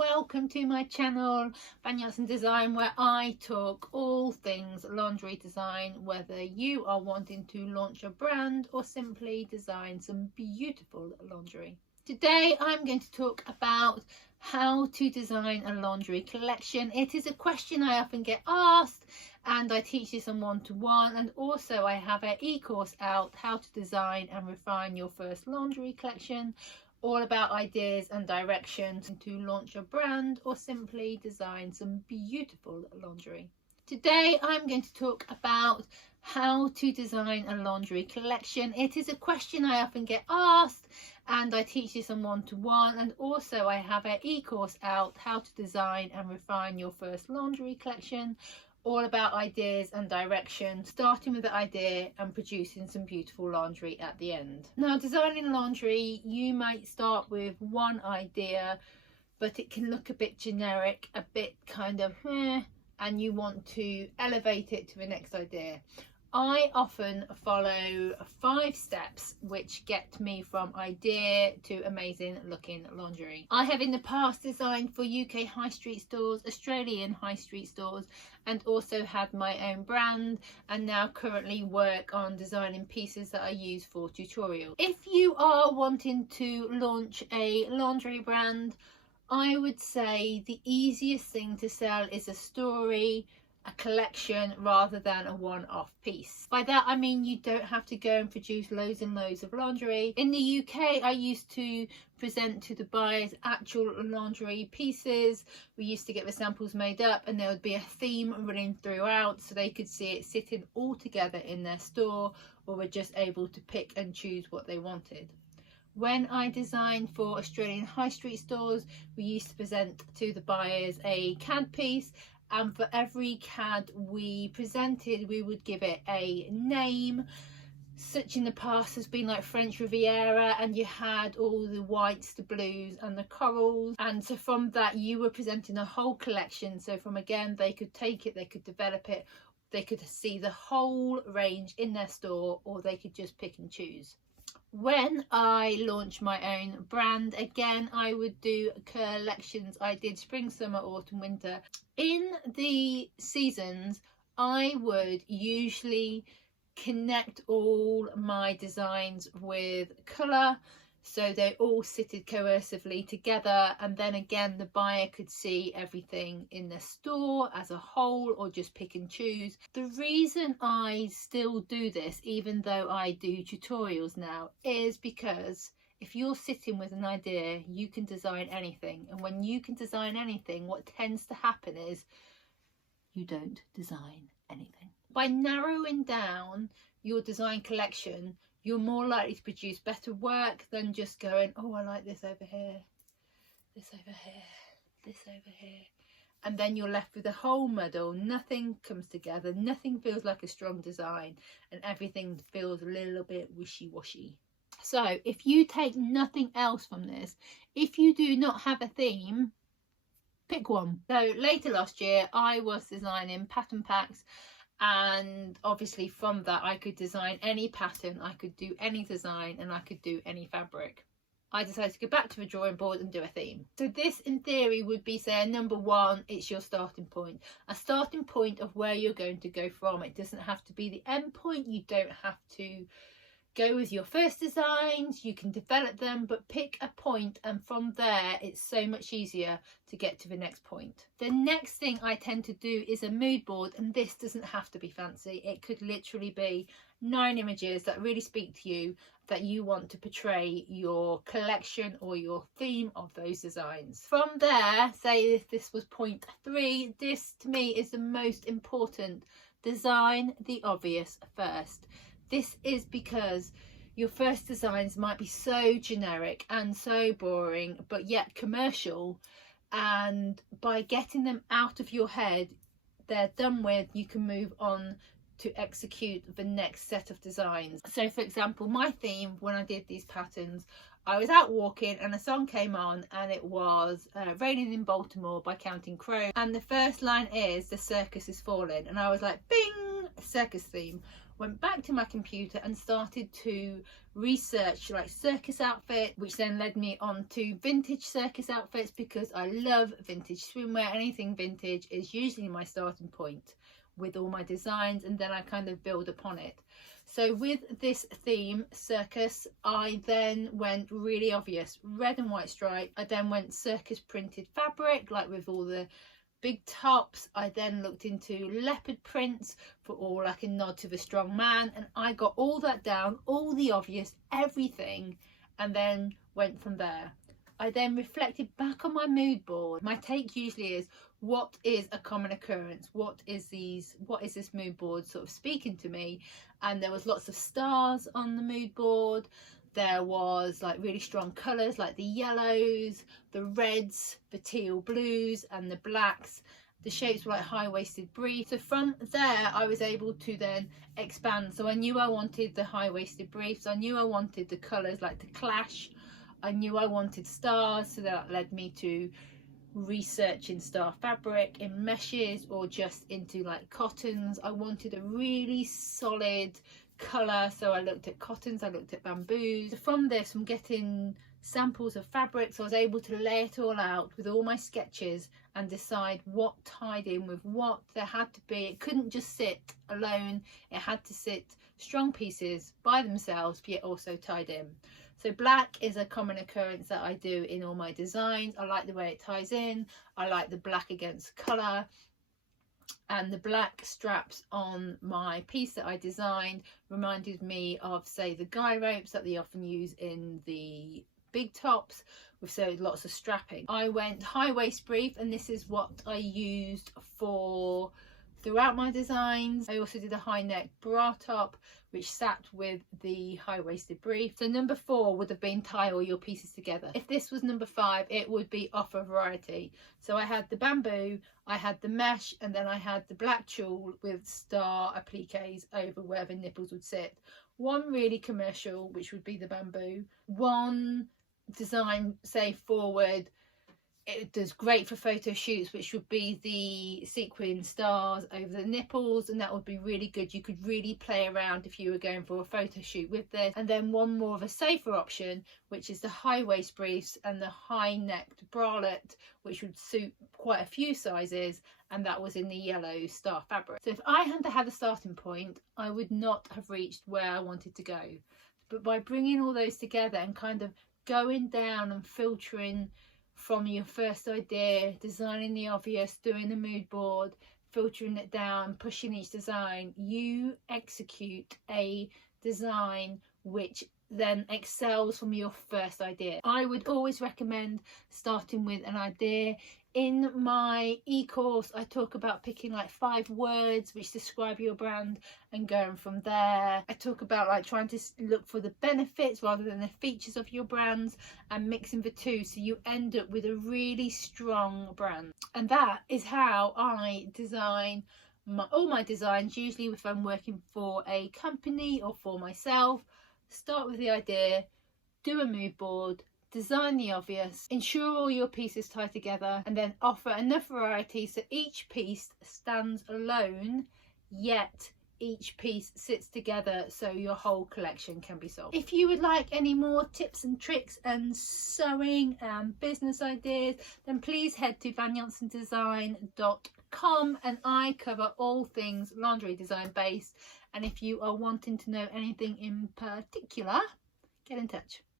welcome to my channel Banyas Design, where I talk all things lingerie design, whether you are wanting to launch a brand or simply design some beautiful lingerie. Today I'm going to talk about how to design a lingerie collection. It is a question I often get asked, and I teach this on one-to-one, and also I have an e-course out, how to design and refine your first lingerie collection, all about ideas and directions to launch a brand or simply design some beautiful lingerie. Today I'm going to talk about how to design a lingerie collection. It is a question I often get asked, and I teach this on one-to-one, and also I have an e-course out, how to design and refine your first lingerie collection, all about ideas and direction, starting with the idea and producing some beautiful lingerie at the end. Now, designing lingerie, you might start with one idea, but it can look a bit generic, a bit kind of and you want to elevate it to the next idea. I often follow 5 steps which get me from idea to amazing looking lingerie. I have in the past designed for UK high street stores, Australian high street stores, and also had my own brand, and now currently work on designing pieces that I use for tutorials. If you are wanting to launch a lingerie brand, I would say the easiest thing to sell is a story, a collection, rather than a one-off piece. By that I mean you don't have to go and produce loads and loads of lingerie. In the UK I used to present to the buyers actual lingerie pieces. We used to get the samples made up, and there would be a theme running throughout, so they could see it sitting all together in their store, or were just able to pick and choose what they wanted. When I designed for Australian high street stores, we used to present to the buyers a CAD piece, and for every CAD we presented we would give it a name. Such in the past has been like French Riviera, and you had all the whites, the blues and the corals, and so from that you were presenting a whole collection. So from, again, they could take it, they could develop it, they could see the whole range in their store, or they could just pick and choose. When I launched my own brand, again I would do collections. I did spring, summer, autumn, winter. In the seasons I would usually connect all my designs with colour, so they all sitted cohesively together, and then again the buyer could see everything in the store as a whole, or just pick and choose. The reason I still do this, even though I do tutorials now, is because if you're sitting with an idea, you can design anything, and when you can design anything, what tends to happen is you don't design anything. By narrowing down your design collection, you're more likely to produce better work than just going, oh, I like this over here, this over here, this over here, and then you're left with a whole muddle. Nothing comes together, nothing feels like a strong design, and everything feels a little bit wishy-washy. So if you take nothing else from this, if you do not have a theme, pick one. So later last year I was designing pattern packs, and obviously from that I could design any pattern, I could do any design, and I could do any fabric. I decided to go back to the drawing board and do a theme. So this in theory would be, say, number 1, it's your starting point. A starting point of where you're going to go from. It doesn't have to be the end point, you don't have to go with your first designs, you can develop them, but pick a point, and from there it's so much easier to get to the next point. The next thing I tend to do is a mood board, and this doesn't have to be fancy. It could literally be 9 images that really speak to you, that you want to portray your collection or your theme of those designs. From there, say if this was point 3, this to me is the most important. Design the obvious first. This is because your first designs might be so generic and so boring, but yet commercial, and by getting them out of your head, they're done with, you can move on to execute the next set of designs. So for example, my theme when I did these patterns, I was out walking and a song came on, and it was Raining in Baltimore by Counting Crows, and the first line is "The circus is falling," and I was like, bing, circus theme. went back to my computer and started to research like circus outfit, which then led me on to vintage circus outfits, because I love vintage swimwear. Anything vintage is usually my starting point with all my designs, and then I kind of build upon it. So with this theme, circus, I then went really obvious, red and white stripe. I then went circus printed fabric, like with all the big tops. I then looked into leopard prints for all like a nod to the strong man, and I got all that down, all the obvious, everything, and then went from there. I then reflected back on my mood board. My take usually is, what is a common occurrence? What is this mood board sort of speaking to me? And there was lots of stars on the mood board. There was like really strong colours like the yellows, the reds, the teal blues and the blacks. The shapes were like high-waisted briefs. So from there I was able to then expand. So I knew I wanted the high-waisted briefs. I knew I wanted the colours like to clash. I knew I wanted stars, so that led me to researching star fabric in meshes or just into like cottons. I wanted a really solid colour, so I looked at cottons, I looked at bamboos. From this, I'm getting samples of fabrics. I was able to lay it all out with all my sketches and decide what tied in with what. There had to be, it couldn't just sit alone, it had to sit strong pieces by themselves, but yet also tied in. So black is a common occurrence that I do in all my designs. I like the way it ties in. I like the black against colour. And the black straps on my piece that I designed reminded me of, say, the guy ropes that they often use in the big tops, with so lots of strapping. I went high waist brief, and this is what I used for throughout my designs. I also did a high neck bra top which sat with the high-waisted brief. So number 4 would have been tie all your pieces together. If this was number 5, it would be offer variety. So I had the bamboo, I had the mesh, and then I had the black tulle with star appliques over where the nipples would sit. One really commercial, which would be the bamboo. One design, say forward, it does great for photo shoots, which would be the sequin stars over the nipples, and that would be really good. You could really play around if you were going for a photo shoot with this. And then one more of a safer option, which is the high waist briefs and the high necked bralette, which would suit quite a few sizes, and that was in the yellow star fabric. So if I hadn't had a starting point, I would not have reached where I wanted to go. But by bringing all those together and kind of going down and filtering from your first idea, designing the obvious, doing the mood board, filtering it down, pushing each design, you execute a design which then excels from your first idea. I would always recommend starting with an idea. In my e-course, I talk about picking like 5 words which describe your brand and going from there. I talk about like trying to look for the benefits rather than the features of your brands and mixing the two, so you end up with a really strong brand. And that is how I design all my designs. Usually if I'm working for a company or for myself, start with the idea, do a mood board, design the obvious, ensure all your pieces tie together, and then offer enough variety so each piece stands alone, yet each piece sits together so your whole collection can be sold. If you would like any more tips and tricks and sewing and business ideas, then please head to vanyansondesign.com, and I cover all things lingerie design based. And if you are wanting to know anything in particular, get in touch.